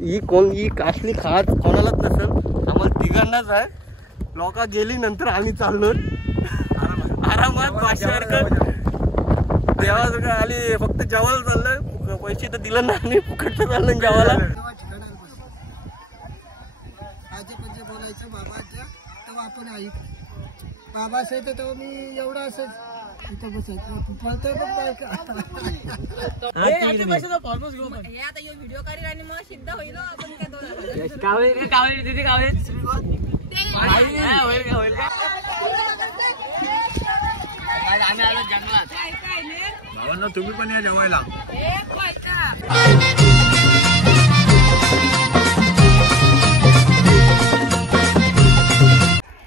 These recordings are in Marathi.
ही कासली खात कोणालाच नसेल, आम्हाला तिघांनाच आहे. लोक गेली नंतर आम्ही चाललो आरामात. देवासारखं आली, फक्त जेवायला चाललंय. पैसे तर दिलं नाही, फुकटचं चाललं जेवायला. बोलायचं बाबाच्या तेव्हा आपण आई बाबा असायचं तेव्हा मी एवढा असं इथं बसायचं. तू पळतोय बघ बायका. व्हिडिओ करेल आणि मग सिद्ध होईल आपण भावांना तुम्ही पण या जेवायला.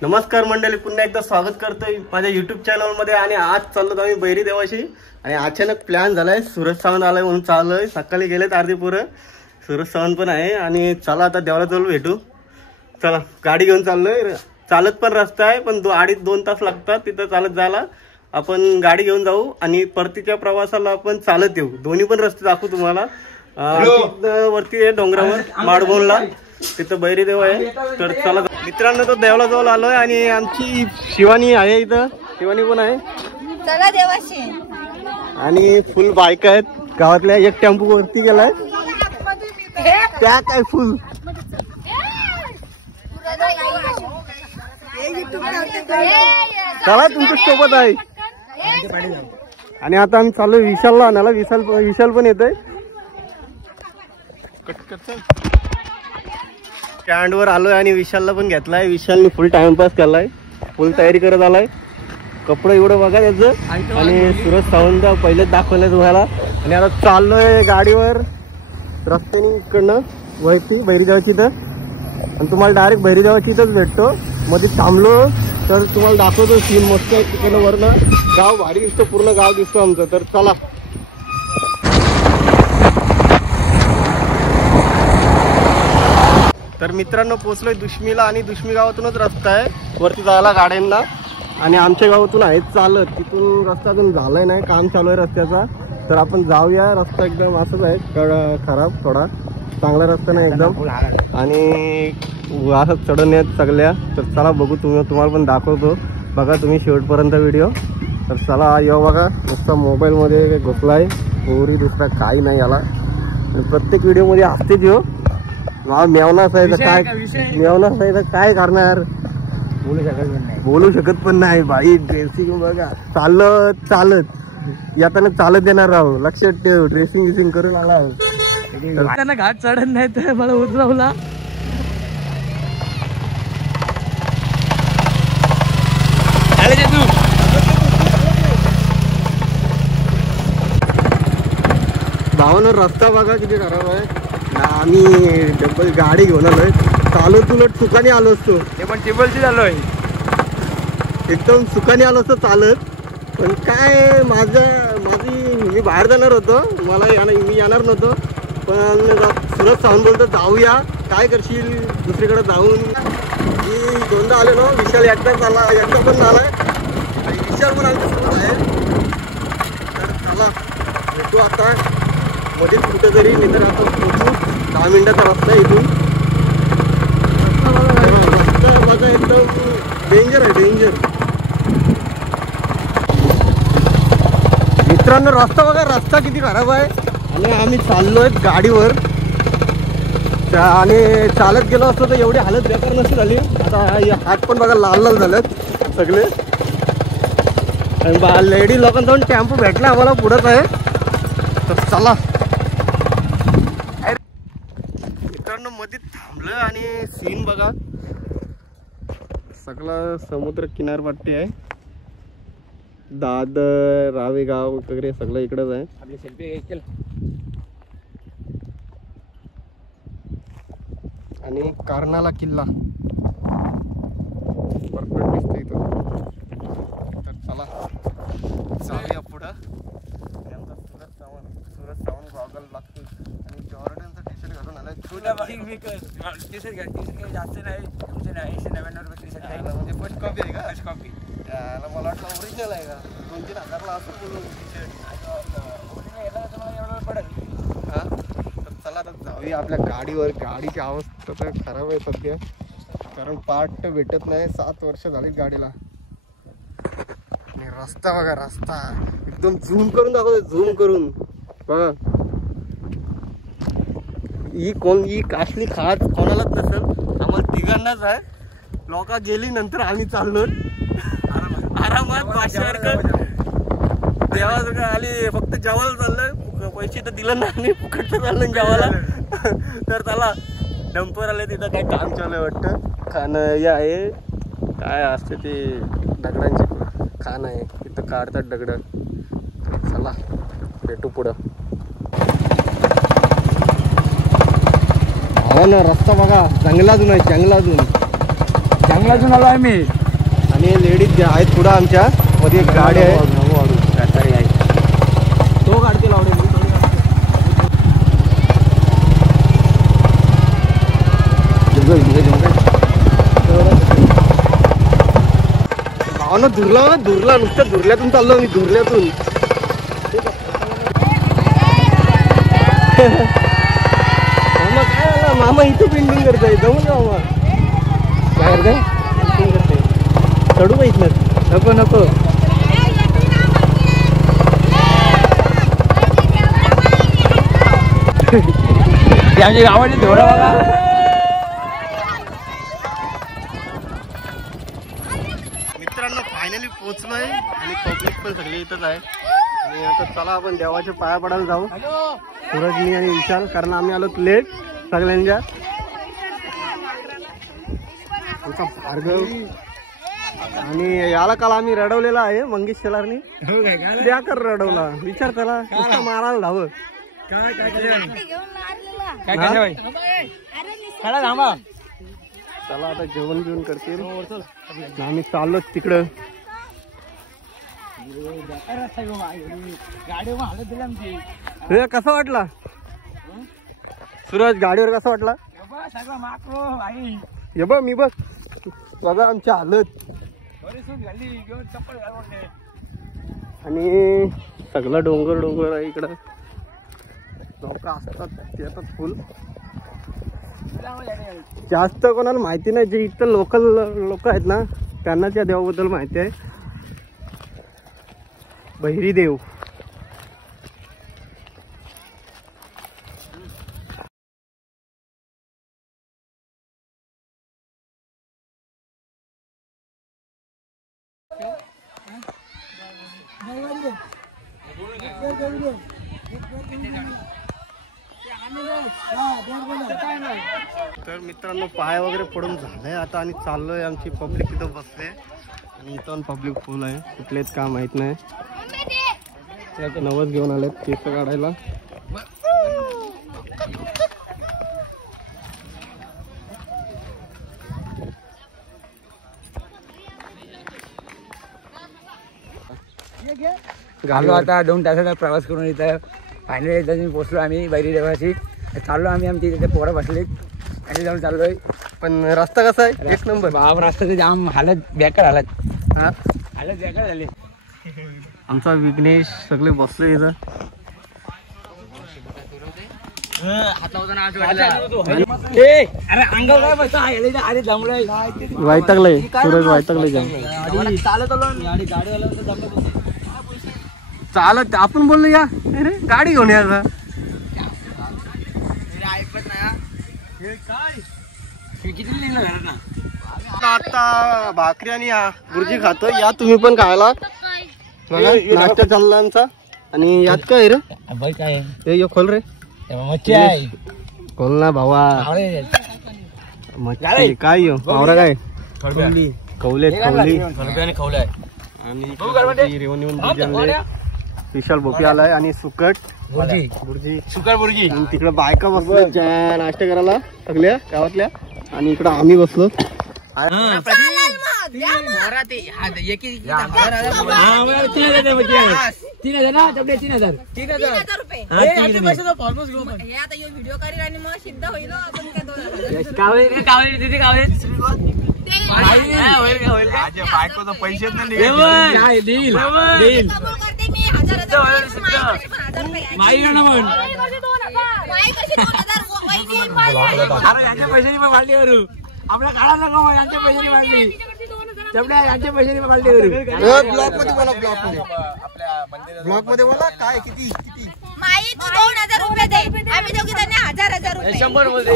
नमस्कार मंडळी, पुन्हा एकदा स्वागत करतोय माझ्या युट्यूब चॅनलमध्ये. आणि आज चाललो आम्ही बैरी देवाशी. आणि अचानक प्लॅन झालाय, सूरज सावंत आलाय म्हणून चाललोय. सकाळी गेलेत अर्धी पोरं, सूरज सावंत पण आहे. आणि चला आता देवाला जाऊन भेटू. चला गाडी घेऊन चाललोय. चालत पण रस्ता आहे, पण 2.5 तास लागतात तिथं चालत जायला. आपण गाडी घेऊन जाऊ आणि परतीच्या प्रवासाला आपण चालत येऊ. दोन्ही पण रस्ते दाखवू तुम्हाला. वरती आहे डोंगरावर माडगोणला, तिथं बैरी देव आहे. तर चला मित्रांनो, तो देवाला जाऊन आलोय. आणि आमची शिवानी आहे इथं. शिवानी पण आहे. चला देवाशी. आणि फुल बायका आहेत गावातल्या. एक टेम्पो वरती गेलाय, त्या काय फुल. चला तुमच्या सोबत आहे. आणि आता आम्ही चालू विशालला आणायला. विशाल पण येतोय. स्टँडवर आलोय आणि विशालला पण घेतलाय. विशालने फुल टाइमपास केलाय, फुल तयारी करत आलाय. कपडे एवढं बघा त्याचं. आणि सूरज सावंत पहिलेच दाखवलंय तुम्हाला. आणि आता चाललोय गाडीवर रस्त्याने इकडनं वरती बैरीदेवाची इथं. आणि तुम्हाला डायरेक्ट बैरीदेवाची इथंच भेटतो. मध्ये थांबलो तर तुम्हाला दाखवतो सीन मस्त आहे. तिकडनं वरनं गाव भारी दिसतो, पूर्ण गाव दिसतो आमचं. तर चला तर मित्रांनो, पोचलोय दुश्मीला. आणि दुश्मी गावातूनच रस्ता आहे वरती जायला गाड्यांना. आणि आमच्या गावातून आहे चालत. तिथून रस्ता अजून झालाय नाही, काम चालू आहे रस्त्याचा. तर आपण जाऊया. रस्ता एकदम असंच आहे, खराब, थोडा चांगला रस्ता नाही एकदम. आणि असं चढण आहेत सगळ्या. तर चला बघू, तुम्हाला पण दाखवतो. बघा तुम्ही शेवटपर्यंत व्हिडिओ. तर चला येऊ. बघा नुसता मोबाईलमध्ये घुसलाय, पोरी दुसरा काही नाही याला. आणि प्रत्येक व्हिडिओमध्ये असतेच येऊ. मेवना असायचं काय, मेवना असायचं काय करणार, बोलू शकत पण नाही भाई. ड्रेसिंग बघा, चालत याताना चालत देणार राहू. लक्षात ठेव, ड्रेसिंग करून आला. त्यांना घाट चढत नाही तर मला उतरवला. भावानं रस्ता बघा किती खराब आहे. आम्ही डबल गाडी घेऊन आलोय. चालू तुलट सुखाने आलो असतो. ते पण टेबलची झालोय, एकदम सुखाने आलो असतो चालत. पण काय मी बाहेर जाणार होतो, मी येणार नव्हतो. पण सूरज सावंत बोलतो जाऊया, काय करशील दुसरीकडे जाऊन. मी 2दा आले ना. विशाल एकटा पण आलाय आणि विशाल पण आमच्यासोबत आहे. तर चला भेटू आता मध्ये कुठेतरी. नंतर आपण पोहोचू. 10 मिनिटाचा रस्ता आहे इथून. रस्ता माझा एकदम डेंजर आहे, डेंजर. मित्रांनो रस्ता बघा, रस्ता किती खराब आहे. आणि आम्ही चाललोय गाडीवर. आणि चालत गेलो असतो तर एवढी हालत बेकार नसती झाली. आता हात पण बघा लाल लाल झालेत सगळे. आणि लेडी लोकांचा पण टेम्पो भेटला आम्हाला, पुढंच आहे. तर चला मित्रांनो, मध्ये थांबलं आणि सीन बघा. सगळा समुद्र किनारपट्टी आहे. दादर, रावेगाव वगैरे सगळं इकडंच आहे. आपली सेल्फी. आणि कर्नाला किल्ला परफेक्ट दिसतो इथं. तर चला जाऊया पुढं. सूरज सावंत गॉगल लागतो आणि जॉर्डनचा टी शर्ट घालून आलाय. टी शर्ट जास्त नाही, 299 रुपये टी शर्ट. म्हणजे फर्स्ट कॉपी आहे का? First copy. त्याला मला वाटलं ओरिजिनल आहे का. 2-3 हजारला असं बोलून टी शर्ट. ओरिजिनल याला तुम्हाला एवढं पडेल. हां तर चला चला आता जाऊया आपल्या गाडीवर. गाडीची अवस्था तर खराब आहे सध्या, कारण पार्ट भेटत नाही. 7 वर्ष झालीत गाडीला. आणि रस्ता बघा, रस्ता एकदम झूम करून दाखवतो, झूम करून बघा. ही कासली खात कोणालाच नसेल, आम्हाला तिघांनाच आहे. लोक गेली नंतर आम्ही चाललो आरामात. देवासारखं आली, फक्त जेवायला चाललंय. पैसे तर दिलं नाही, फुकटचं चाललं जेवायला. तर चला, डंपर आले, तिथं काय काम चालू आहे वाटतं. खाणं हे आहे, काय असते ते दगडांची खाण आहे, तिथं काढतात दगड. चला भेटू पुढं. हो ना, रस्ता बघा जंगलातून आहे, जंगलातून आलो आहे मी. आणि लेडीज आहेत पुढं आमच्या मध्ये. एक गाडी आहे, तो काढते लावडे. भावना धुरला नुसतं धुरल्यातून चाललो मी, धुरल्यातून. मामा काय झालं, मामा इथे पेंटिंग करताय, जाऊ ना मामा. काय करताय, पेंटिंग करताय. चढू का इथनं? नको आमच्या गावाने धोडा बघा. मित्रांनो फायनली पोहोचलोय आणि पब्लिक पण सगळे इथंच आहे. आणि आता चला आपण देवाच्या पाया पडायला जाऊ, सूरज, मी आणि विशाल, कारण आम्ही आलो लेट सगळ्यांच्या. आमचा भार्गव. आणि याला काल आम्ही रडवलेला आहे मंगेश शेलारनी. द्या कर रडवला, विचार त्याला नुसतं मारायला धावं. चला आता जेवण बिवण करतील, आम्ही चाललो तिकडं. हे कसं वाटला सूरज, गाडीवर कसं वाटला? हे बघ, मी बघ बघा आमची हालत. आणि सगळं डोंगर आहे इकडं. लोक असतात ते येतात फुल. जास्त कोणाला माहिती नाही, जे इथं लोकल लोक आहेत ना त्यांना त्या देवाबद्दल माहिती आहे. बहिरी देव. तर मित्रांनो पाय वगैरे पडून झालंय आता आणि चाललोय. आमची पब्लिक इथं बसले आणि इथं पब्लिक फुल आहे, कुठलेच काम माहित नाही. नवस घेऊन आलेत केस काढायला. आलो आता 2 तासाचा प्रवास करून इथं फायनली इथं पोहोचलो आम्ही बैरी देवाची. चाललो आम्ही, आमची तिथे पोरं बसले आणि जाऊन चाललोय. पण रस्ता कसा आहे? एक नंबर. बाब रस्त्याचं जाम हालत बेकार हालत बेकार झाली. आमचा विघ्नेश सगळे बसले इथं. अरे जमलोय, वैतागलंय सूरज, वैतागलंय जाम. चालत आपण बोललो या गाडी घेऊन या. आता भाकरी आणि भुर्जी खातो, या तुम्ही पण खायला. बघा नाश्ता चालला आमचा. आणि यात काय रे, काय हे खोल रे, मच्छी आहे. खोल ना भावा. मच्छी काय यो पावरा काय कवलेत खवले. आणि रेवण येऊन भुर्जी आणले. विशाल भोपी आलाय आणि सुकट भुर्जी. तिकडे बायका बसल्या नाश्ता करायला सगळ्या गावातल्या, आणि इकडं आम्ही बसलो. पैसे यांच्या पैशाने मग बाल्टी करू आपल्या काळा नका यांच्या पैशाने बाल्टी तेवढ्या यांच्या पैशाने मग बाल्टी करू ब्लॉक मध्ये बोला ब्लॉक मध्ये बोला काय किती माई तू 2000 रुपये दे आम्ही दोघी जण 1000 रुपये 100 बोलते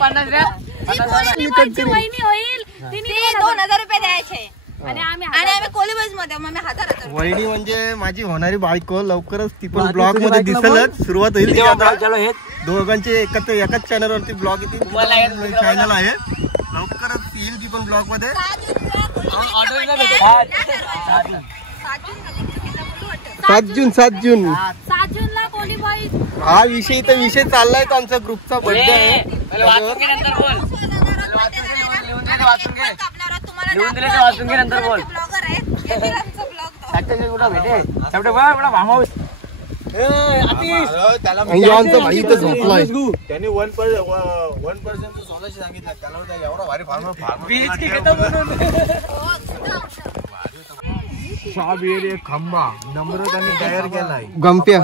50 वहिनी होईल तिने 2000 रुपये द्यायचे आणि आम्ही कोलीबस मध्ये मग 1000 वहिनी म्हणजे माझी होणारी बायको लवकरच ती पण ब्लॉग मध्ये दिसेलच सुरुवात होईल दोघांचे एकाच चॅनल वरती ब्लॉग येतील चॅनल आहे लवकरच येईल ती पण ब्लॉग मध्ये 7 जून ला कोलीबाई हा विषय चाललाय तो आमचा ग्रुपचा बर्थडे आहे झोपलाय त्यांनी 1% स्वतःशी सांगितलं त्याला एवढा भारी फार्मर खंबा नम्र त्यांनी तयार केलाय गंप्या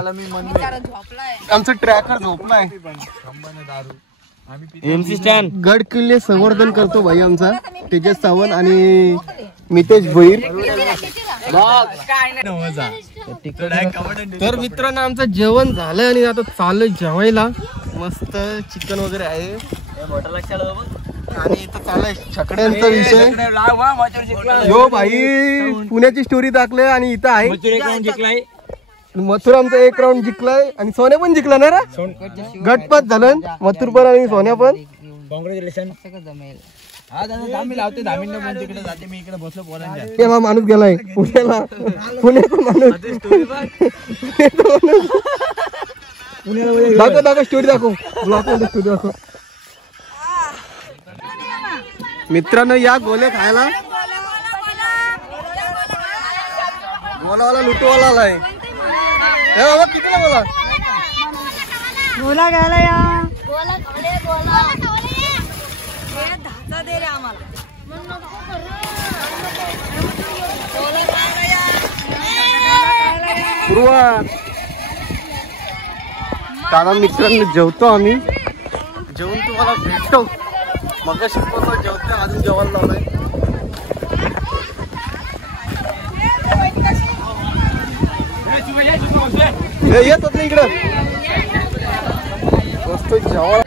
आमचा ट्रॅकर झोपलाय MC स्टॅन गड किल्ले संवर्धन करतो भाई आमचा तेजस सावंत आणि मितेश भोईर तर मित्रांनो आमचं जेवण झालंय आणि आता चाललंय जेवायला मस्त चिकन वगैरे आहे आणि इथं चाललाय छकड्यांचा विषय यो भाई पुण्याची स्टोरी टाकले आणि इथं आहे मथुर आमचा 1 राऊंड जिंकलाय आणि सोन्या पण जिंकला ना रे गटपात झालं मथुर पण आणि सोन्या पण कॉंग्रॅच्युलेशन मी लावते 10 मिनिटं तिकडे जाते मी इकडे बसलो बोलायला तेव्हा माणूस गेलाय पुण्याला पुण्याचा माणूस दाखव स्टोरी दाखव ब्लॉग मध्ये स्टोरी दाखव मित्रांनो या गोले खायला गोलावाला लुटवाला आलाय बाबा कितीला बोला गोला घ्यायला या धाचा दे रे आम्हाला दादा मित्रांनो जेवतो आम्ही जेवून तुम्हाला भेटतो मग शिकवतो जेवतो अजून जेवायला लावलंय येतात ना इकडं मस्त जेवायला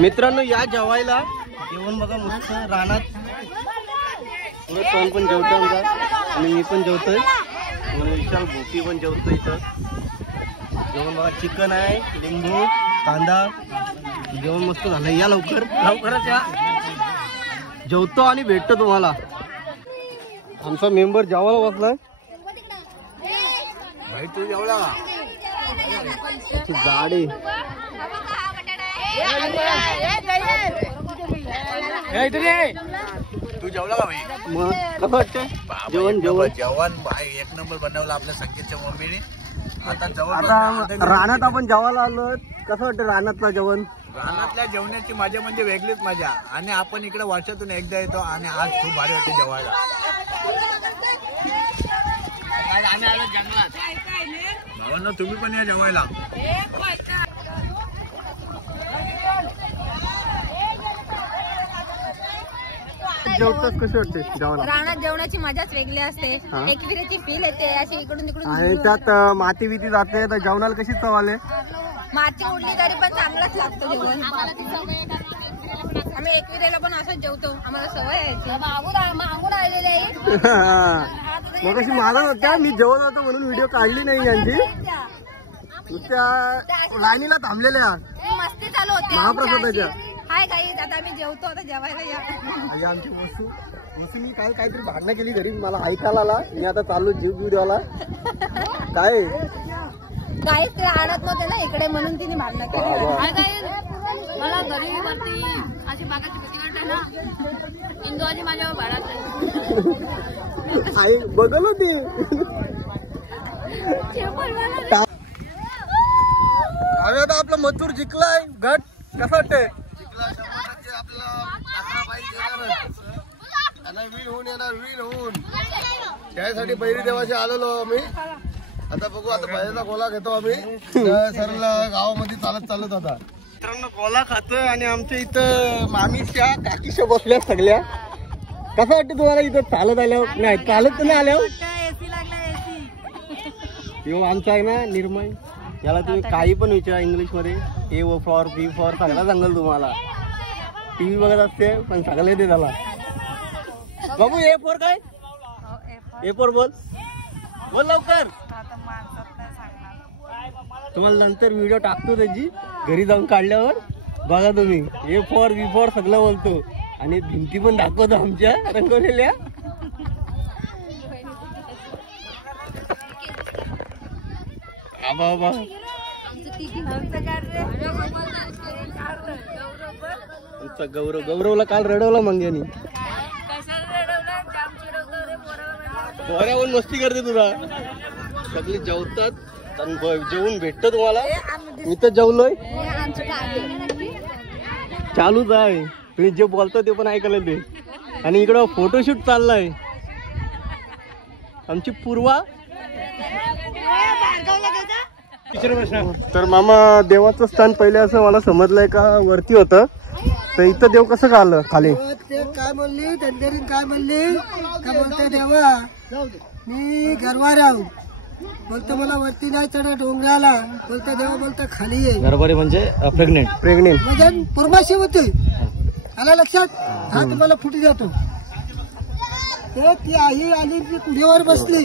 मित्रांनो या जेवायला जेवण बघा मस्त रानात सोन पण जेवतो आमचा आणि मी पण जेवतोय विशाल भोपी पण जेवतो इथं जेवण बघा चिकन आहे लिंबू कांदा जेवण मस्त झालं या लवकरच या जेवतो आणि भेटतो तुम्हाला आमचा मेंबर जेवायला बसलाय भाई तू जेवला गाडी तू जेवला का भाई मग कसं वाटतंय जेवण भाई 1 नंबर बनवलं आपल्या संकेतच्या मम्मीने आता रानात आपण जेवायला आलो कसं वाटतं रानातलं जेवण रानातल्या जेवणाची मजा म्हणजे वेगळीच मजा आणि आपण इकडे वर्षातून एकदा येतो आणि आज खूप भारी वाटते जेवायला भावांना तुम्ही पण या जेवायला जेवतात कशी वाटते जेवणाला रानात जेवणाची मजाच वेगळी असते एकविरेची फील येते अशी इकडून तिकडून आणि त्यात माती बिती जाते तर जेवणाला कशी चव आले माती उडली तरी पण चांगलाच लागतो जेवण आम्ही एकविरेला पण असंच जेवतो आम्हाला सवय आहे मागून आलेले आहे मग अशी मला होत्या मी जेवत होतो म्हणून व्हिडिओ काढली नाही यांची नुसत्या लाईनीला थांबलेल्या मस्ती चालू होती महाप्रसादाच्या हाय काही आता आम्ही जेवतो आता जेवायला या आमची वसून काहीतरी भांडणं केली घरी मला ऐकायला आला मी आता चालू जीव व्हिडिओला काय काहीच ते आणत नव्हते ना इकडे म्हणून तिने भांडणं केली मला घरी वरती अशी बागाची भीती वाटते ना इंदू आजी माझ्यावर भाडा आई बदल होती आता आपला मथुर जिंकलाय गट कसा वाटतंय विन होऊन त्यासाठी बैरी देवाशी आलेलो आम्ही आता बघू, आता बाहेरचा गोला घेतो आम्ही सरळ गावामध्ये चालत आता. मित्रांनो गोला खातोय आणि आमच्या इथं मामीच्या काकीच्या बसल्या सगळ्या. कसं वाटतं तुम्हाला इथं चालत आल्यावर? नाही चालत तर नाही आल्यावर. यो आमचा आहे ना निर्मय, याला तुम्ही काही पण विचारा इंग्लिश मध्ये, ए फॉर बी फॉर सगळं सांगेल तुम्हाला. टीव्ही बघत असते पण सगळं येते त्याला. बाबू ए फॉर काय? ए फॉर बोल लवकर. तुम्हाला नंतर व्हिडिओ टाकतो त्याची, घरी जाऊन काढल्यावर बघा तुम्ही. ए फॉर बी फॉर सगळं बोलतो आणि भिंती पण दाखवतो आमच्या रंगवलेल्या. आबा गौरवला काल रडवला मंग्यानी. पोऱ्यावर मस्ती करते तुला. सगळे जेवतात, जेवून भेटतो तुम्हाला. मी तर जेवलोय, चालूच आहे. तुम्ही जे बोलतो ते पण ऐकलं ते. आणि इकडं फोटोशूट चाललाय आमची पूर्वा. तर मामा देवाचं स्थान पहिले असं मला समजलंय का वरती होतं, तर इथं देव कसं का आलं खाली? ते काय म्हणली दंडेरीन, काय म्हणली का बोलते देवा मी गरवार आहो, बोलतो मला वरती नाही चढा डोंगराला, बोलतो देवा बोलतो खाली आहे. गरवारी म्हणजे प्रेग्नेंट म्हणजे पूर्वाशी होती. आला लक्षात? हा तुम्हाला फुटी जातो. ती आई आली ती कुठेवर बसली,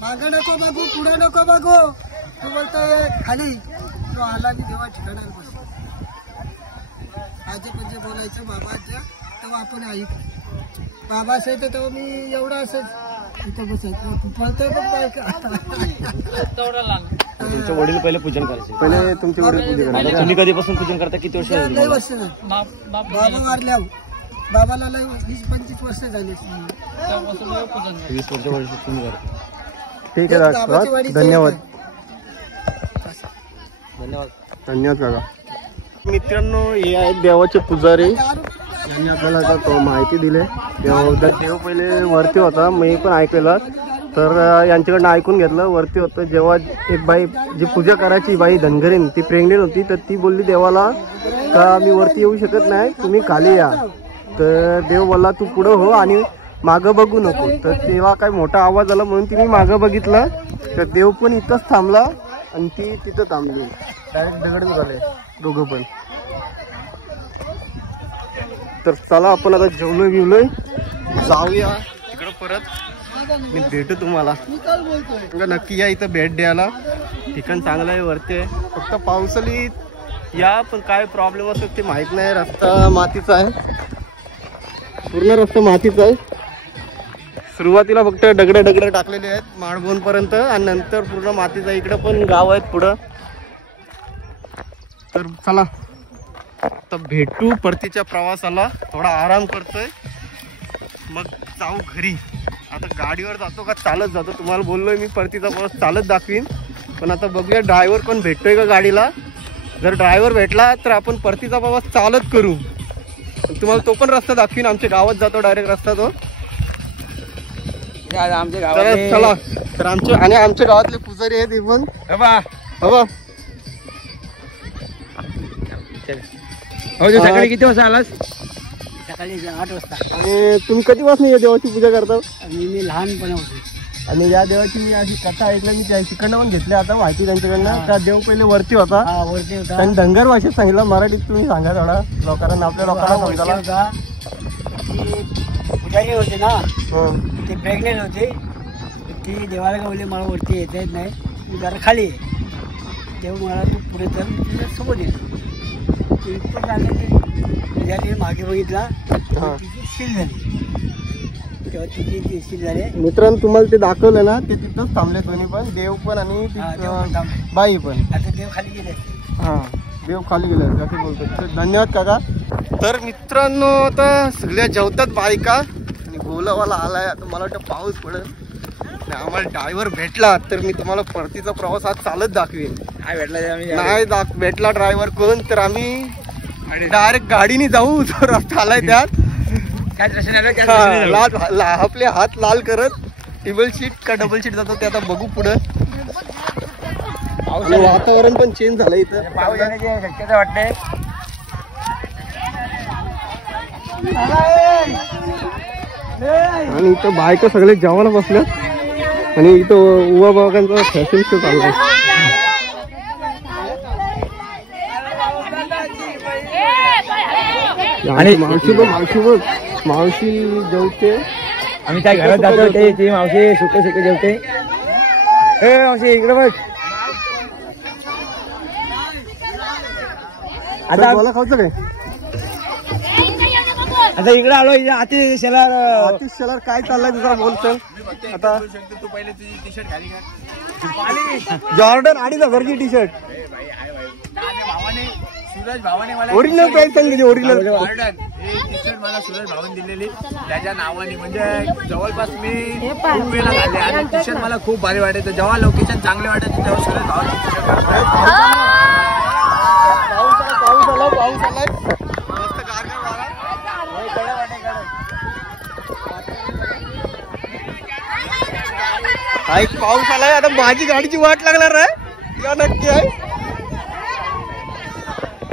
मागं नको बघू पुढे नको बघू, तू बोलतोय खाली. तो आला की देवा ठिकाणावर बसला. आजी म्हणजे बोलायचं बाबाच्या, तेव्हा आपण ऐक बाबा असायचं तेव्हा मी एवढा असंच इथं बसायचं. तू पळतोय बघ तुमचे वडील पहिले पूजन करायचे. पहिले तुमचे वडील पूजन करायचे. तुम्ही कधीपासून पूजन करता? किती वर्ष? लय वर्ष झाली. बाबा वारल्या, बाबाला लय 20-25 वर्ष झाली. 20 वर्ष तुम्ही करता. ठीक आहे धन्यवाद. धन्यवाद काका. मित्रांनो हे आहेत देवाचे पुजारी, यांनी आपल्याला आता माहिती दिली. देव पहिले वरती होता, मी पण ऐकलेलं, तर यांच्याकडनं ऐकून घेतलं. वरती होतं जेव्हा एक बाई जी पूजा करायची बाई धनगरीन, ती प्रेग्नेंट होती, तर ती बोलली देवाला का मी वरती येऊ शकत नाही, तुम्ही खाली या. तर देव बोलला तू पुढं हो आणि मागं बघू नको. तर तेव्हा काय मोठा आवाज आला म्हणून तिने मागं बघितलं, तर देव पण इथंच थांबला आणि ती तिथं थांबली. डायरेक्ट दगड झाले दोघं पण. तर चला आपण आता जेवलोय बिवलोय, जाऊया तिकडं परत. मी भेटू तुम्हाला नक्की या इथं भेट द्यायला. ठिकाण चांगलं आहे, वरती आहे. फक्त पावसाळीत या, पण काय प्रॉब्लेम असेल ते माहित नाही. रस्ता मातीचा आहे, पूर्ण रस्ता मातीचा आहे. सुरुवातीला फक्त दगड टाकलेले आहेत माळबोन पर्यंत आणि नंतर पूर्ण मातीचा. इकडे पण गाव आहेत पुढं. तर चला आता भेटू परतीच्या प्रवासाला. थोडा आराम करतोय मग जाऊ घरी. आता गाडीवर जातो का चालत जातो तुम्हाला बोललोय मी. परतीचा प्रवास चालत दाखवीन, पण आता बघूया ड्रायव्हर कोण भेटतोय का गाडीला. जर ड्रायव्हर भेटला तर आपण परतीचा प्रवास चालत करू. तुम्हाला तो पण रस्ता दाखवीन. आमच्या गावात जातो डायरेक्ट रस्ता तो. आमच्या गावात चला. तर आमच्या गावातले पुजारी आहेत हे पण. सकाळी किती वाजता आलास? सकाळी 8 वाजता. आणि तुम्ही कधीपासून या देवाची पूजा करता? मी लहानपणापासून. आणि या देवाची मी अशी कथा ऐकली, मी तिकडनं पण घेतली आता माहिती त्यांच्याकडनं. त्या देव पहिले वरती होता, वरती होता. त्यांनी धनगर भाषेत सांगितलं. मराठीत तुम्ही सांगा थोडा लोकांना, आपल्या लोकांना समजायला. पुजारी होते ना, ते प्रेग्नेंट होते. ती देवाला गावले मला वरती येता येत नाही, मी जरा खाली आहे. देव मला तू पुढे तर तुझ्या सोबत येतो. पुजारी मागे बघितला, तिची शील झाली. तेव्हा तिची शील झाली. मित्रांनो तुम्हाला ते दाखवलं ना, ते तिथंच थांबले दोन्ही पण, देव पण आणि बाई पण. आता देव खाली गेले. हा देव खाली गेले असं बोलतो. धन्यवाद काका. तर मित्रांनो आता सगळ्या जेवतात बायका आणि बोलावाला आलाय. आता मला वाटतं पाऊस पडेल. आम्हाला ड्रायव्हर भेटला तर मी तुम्हाला परतीचा प्रवास आज चालत दाखवेन. नाही भेटला ड्रायव्हर कोण तर आम्ही डायरेक्ट गाडीने जाऊ. जो रस्ता आलाय त्यात आपले हात लाल करत टेबल शीट का डबल शीट जातो ते आता बघू पुढं. आणि वातावरण पण चेंज झालं इथं. पाऊस येण्याची शक्यता वाटते. आणि इथं बायका सगळे जेवायला बसल्यात आणि इथं उभा बागांचा फॅशन शो चालू आहे. आणि मावशी मावशी जेवते. आम्ही त्या घरात जातो ते मावशी सुके सुके जेवते. ए मावशी इकडे बघ. आता मला खायचं काय? आता इकडे आलो. आतिश शेलार आतिश शेलार काय चाललंय तुझा बोलतो आता? तू पहिले तुझी टी शर्ट घाली का? जॉर्डन 2,500ची टी शर्ट. सूरज भावाने मला ओरिजिनल प्राइस सांगितली. ओरिजिनल जॉर्डन हे टी शर्ट मला सूरज भावाने दिलेली त्याच्या नावाने. म्हणजे जवळपास मी खूप वेळा घाले आणि टी शर्ट मला खूप भारी वाटायचं. जेव्हा लोकेशन चांगले वाटायचं तेव्हा सूरज भावाने टी शर्ट पाऊस आलाय मस्त गारगार वारा. हा एक पाऊस आलाय. आता माझी गाडीची वाट लागणार आहे का नक्की आहे?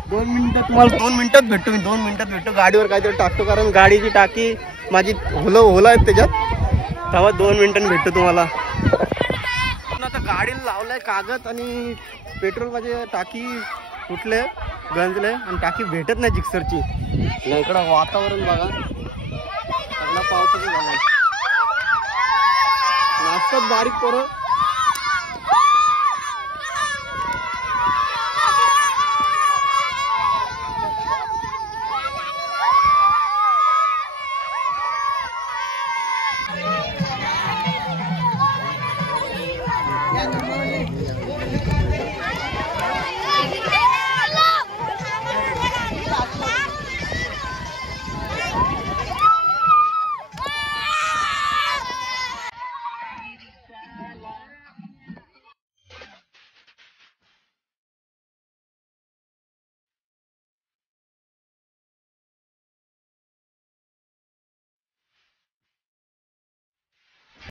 2 मिनिटात तुम्हाला 2 मिनिटात भेटतो मी. 2 मिनिटात भेटतो. गाडीवर काहीतरी टाकतो कारण गाडीची टाकी माझी होला आहेत त्याच्यात. तेव्हा 2 मिनिटांनी भेटतो तुम्हाला. आता गाडीला लावलाय कागद आणि पेट्रोल माझे टाकी फुटले गंजले आणि टाकी भेटत नाही जिक्सरची. नाही इकडं वातावरण बघा सगळा पावसाचं झालं. नाचतात बारीक पोरं.